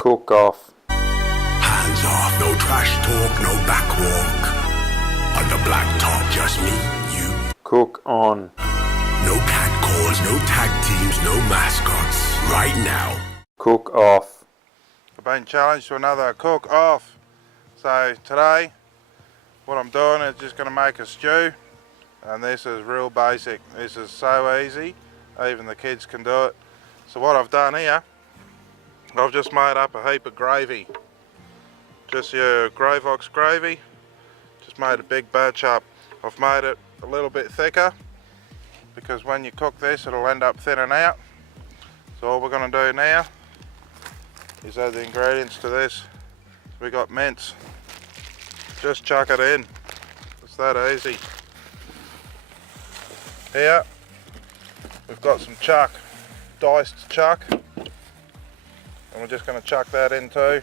Cook off. Hands off, no trash talk, no backwalk. On the black top, just me, you. Cook on. No cat calls, no tag teams, no mascots. Right now. Cook off. I've been challenged to another cook off. So today, what I'm doing is just going to make a stew. And this is real basic. This is so easy, even the kids can do it. So what I've done here, I've just made up a heap of gravy. Just your Gravox gravy. Just made a big batch up. I've made it a little bit thicker because when you cook this it'll end up thinning out. So all we're going to do now is add the ingredients to this. We got mince. Just chuck it in. It's that easy. Here we've got some choc, diced choc, and we're just going to chuck that in too.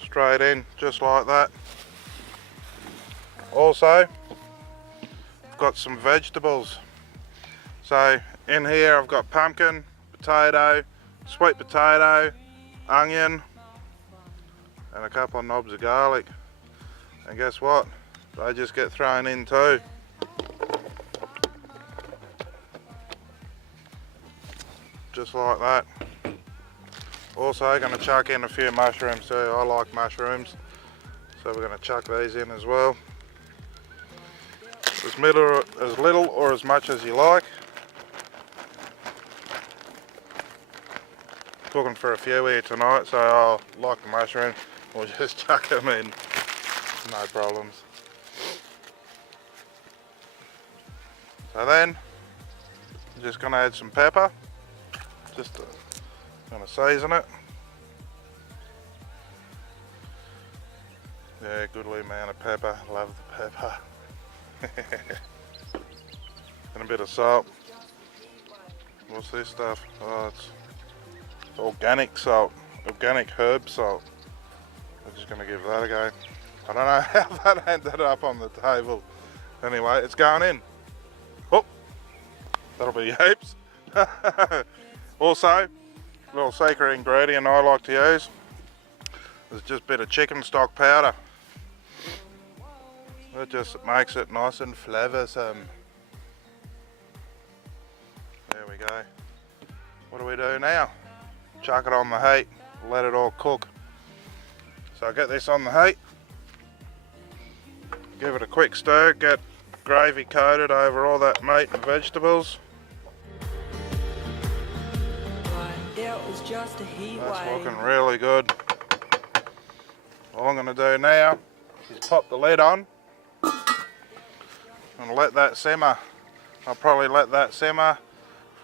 Straight in, just like that. Also, I've got some vegetables. So in here I've got pumpkin, potato, sweet potato, onion, and a couple of knobs of garlic. And guess what? They just get thrown in too. Just like that. Also going to chuck in a few mushrooms too. I like mushrooms. So we're going to chuck these in as well. As little or as much as you like. Cooking for a few here tonight, so I'll like the mushrooms. We'll just chuck them in. No problems. So then, I'm just going to add some pepper. Just going to season it. Yeah, goodly amount of pepper. Love the pepper. And a bit of salt. What's this stuff? Oh, it's organic salt. Organic herb salt. I'm just going to give that a go. I don't know how that ended up on the table. Anyway, it's going in. Oh, that'll be heaps. Also, a little secret ingredient I like to use is just a bit of chicken stock powder. It just makes it nice and flavoursome. There we go. What do we do now? Chuck it on the heat, let it all cook. So I get this on the heat. Give it a quick stir, get gravy coated over all that meat and vegetables. That's looking really good. All I'm going to do now is pop the lid on and let that simmer. I'll probably let that simmer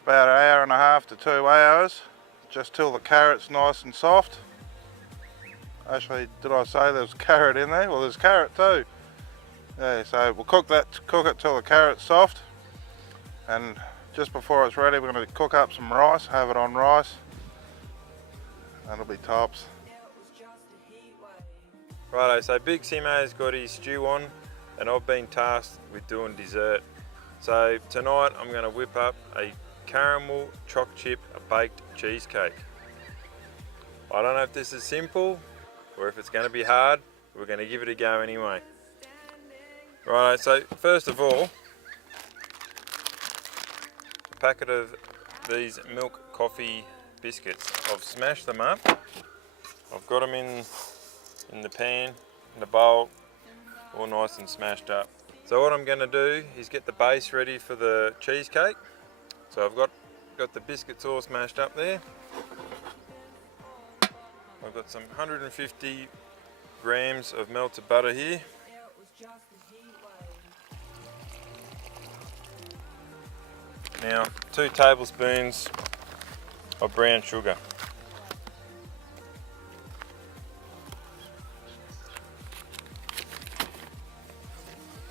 for about 1.5 hours to 2 hours, just till the carrot's nice and soft. Actually, did I say there was carrot in there? Well, there's carrot too. Yeah, so we'll cook it till the carrot's soft, and just before it's ready we're going to cook up some rice, have it on rice, and it'll be tops. Righto, so Big Simmo's got his stew on and I've been tasked with doing dessert. So tonight I'm going to whip up a caramel choc chip baked cheesecake. I don't know if this is simple or if it's going to be hard, we're going to give it a go anyway. Right, so first of all, a packet of these milk coffee biscuits. I've smashed them up. I've got them in the pan, in the bowl, all nice and smashed up. So what I'm going to do is get the base ready for the cheesecake. So I've got the biscuits all smashed up there. I've got some 150 grams of melted butter here. Now 2 tablespoons of brown sugar.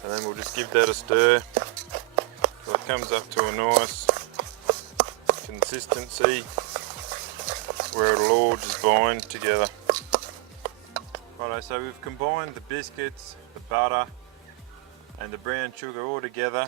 And then we'll just give that a stir so it comes up to a nice consistency where it'll all just bind together. Righto, so we've combined the biscuits, the butter and the brown sugar all together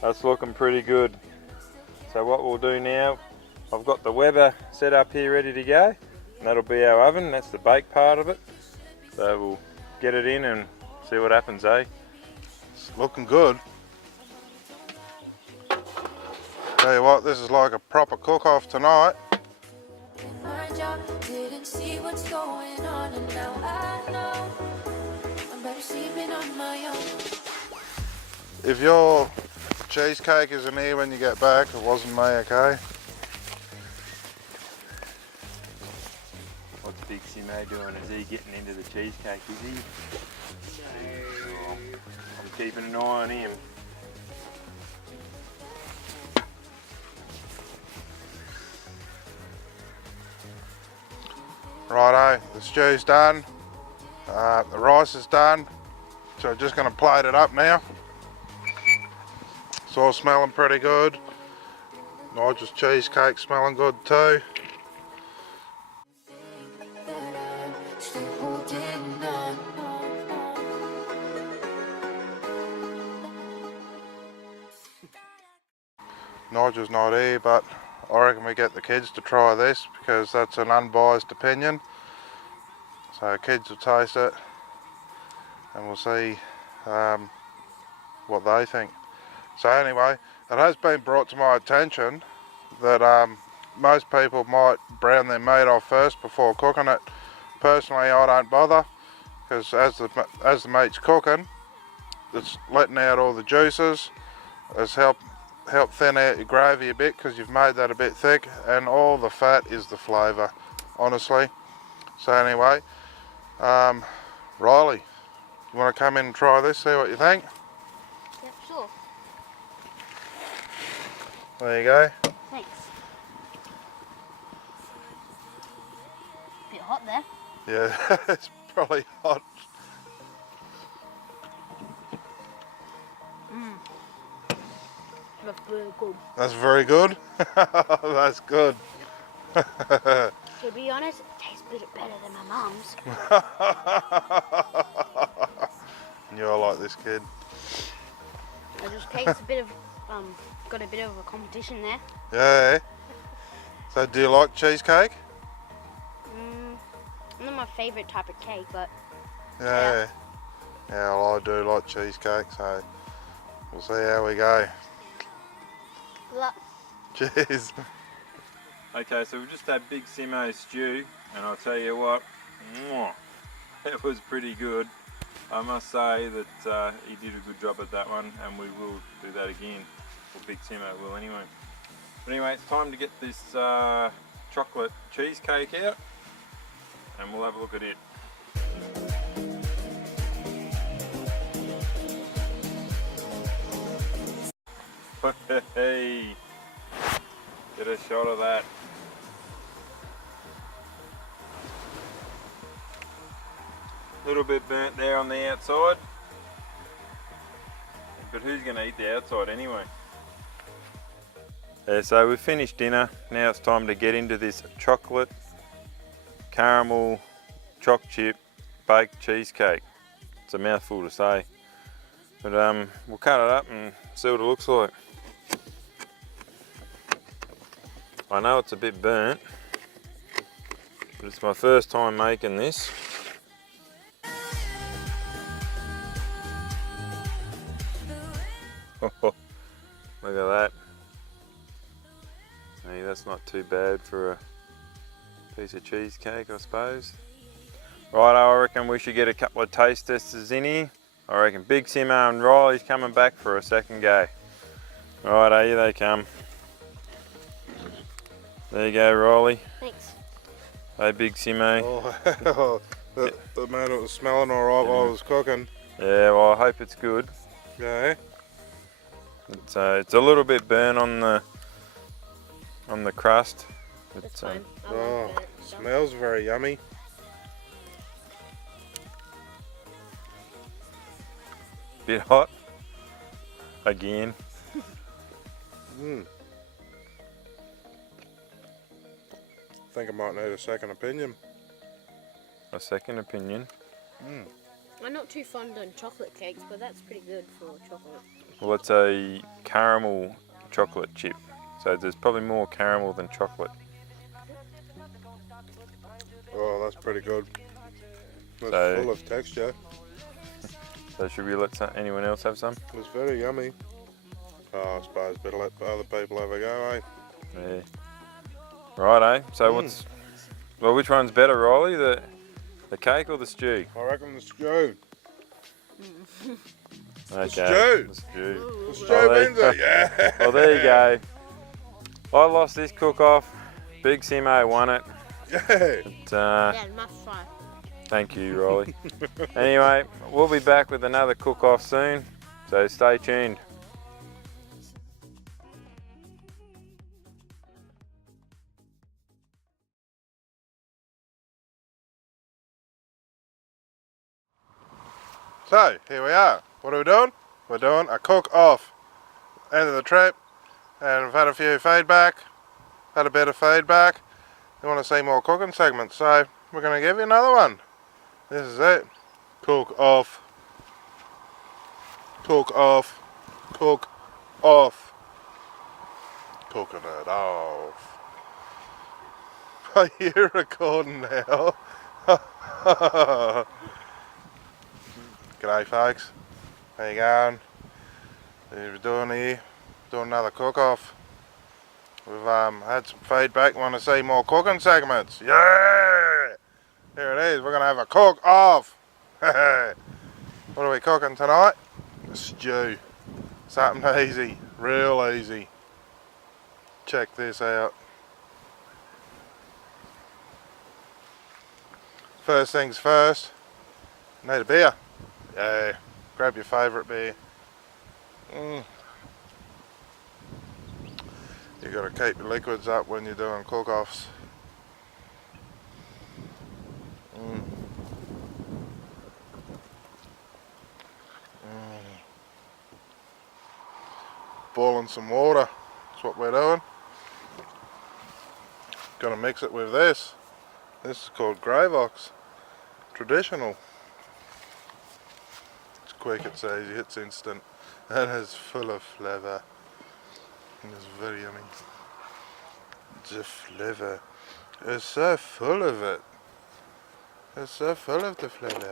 That's looking pretty good. So what we'll do now, I've got the Weber set up here ready to go. And that'll be our oven, that's the bake part of it. So we'll get it in and see what happens, eh? It's looking good. Tell you what, this is like a proper cook-off tonight. My job didn't see what's going on, and now I know I'm better sleeping on my own. If your cheesecake isn't here when you get back, it wasn't me, okay? What's Big Simmo doing? Is he getting into the cheesecake, is he? No. I'm keeping an eye on him. Righto, the stew's done, the rice is done, so just going to plate it up now. It's all smelling pretty good. Nigel's cheesecake smelling good too. That I'm still holding on. Nigel's not here, but I reckon we get the kids to try this because that's an unbiased opinion. So kids will taste it and we'll see what they think. So anyway, it has been brought to my attention that most people might brown their meat off first before cooking it. Personally, I don't bother because as the meat's cooking, it's letting out all the juices. It's help thin out your gravy a bit because you've made that a bit thick, and all the fat is the flavour, honestly. So anyway, Riley, you want to come in and try this, see what you think? Yep, sure. There you go. Thanks. Bit hot there. Yeah, it's probably hot. That's really good. That's very good. That's good. To be honest, it tastes a bit better than my mum's. You're like this kid. It just tastes a bit of, got a bit of a competition there. Yeah. So do you like cheesecake? Not my favourite type of cake, but Yeah. Yeah, well, I do like cheesecake, so we'll see how we go. Cheers. Okay, so we've just had Big Simmo stew, and I'll tell you what, it was pretty good. I must say that he did a good job at that one, and we will do that again. Or Big Simmo will anyway. But anyway, it's time to get this chocolate cheesecake out, and we'll have a look at it. Hey, get a shot of that. Little bit burnt there on the outside, but who's going to eat the outside anyway? Yeah, so we've finished dinner. Now it's time to get into this chocolate caramel choc chip baked cheesecake. It's a mouthful to say, but we'll cut it up and see what it looks like. I know it's a bit burnt, but it's my first time making this. Look at that. Hey, that's not too bad for a piece of cheesecake, I suppose. Right, I reckon we should get a couple of taste testers in here. I reckon Big Simmo and Riley's coming back for a second go. Right, here they come. There you go, Riley. thanks. Hey, Big Simmo. Oh, that man, it was smelling alright while I was cooking. Yeah, well, I hope it's good. Yeah. It's a little bit burnt on the crust. That's It's, fine. I Oh, like it. smells very yummy. bit hot. Again. I think I might need a second opinion. A second opinion. I'm not too fond on chocolate cakes, but that's pretty good for chocolate. Well, it's a caramel chocolate chip. So there's probably more caramel than chocolate. Oh, that's pretty good. It's So- full of texture. So should we let anyone else have some? It's very yummy. Oh, I suppose better let other people have a go, eh? Yeah. Right, eh? So well, which one's better, Riley? The cake or the stew? I reckon the stew. Okay. stew. The stew. The stew there- wins it, yeah. Well, there you go. I lost this cook-off. Big Simmo won it. Yeah. But, Yeah, must try. thank you, Riley. Anyway, we'll be back with another cook-off soon, so stay tuned. So, here we are. What are we doing? We're doing a cook-off. End of the trip, and we've had a few feedback, had a bit of feedback. You want to see more cooking segments, so we're going to give you another one. This is it. Cook-off. Cook-off. Cook-off. Cooking it off. Are you recording now? G'day folks, how you going? What are we doing here? Doing another cook-off. We've had some feedback, want to see more cooking segments. Yeah! Here it is, we're going to have a cook-off. What are we cooking tonight? A stew. Something easy, real easy. Check this out. First things first, need a beer. Yeah, grab your favourite beer. You got to keep your liquids up when you're doing cook-offs. Boiling some water, that's what we're doing. Gonna mix it with this. This is called Gravox. Traditional. It's quick, it's easy, it's instant, and it's full of flavour. And it's very yummy. The flavour is so full of it. It's so full of the flavour.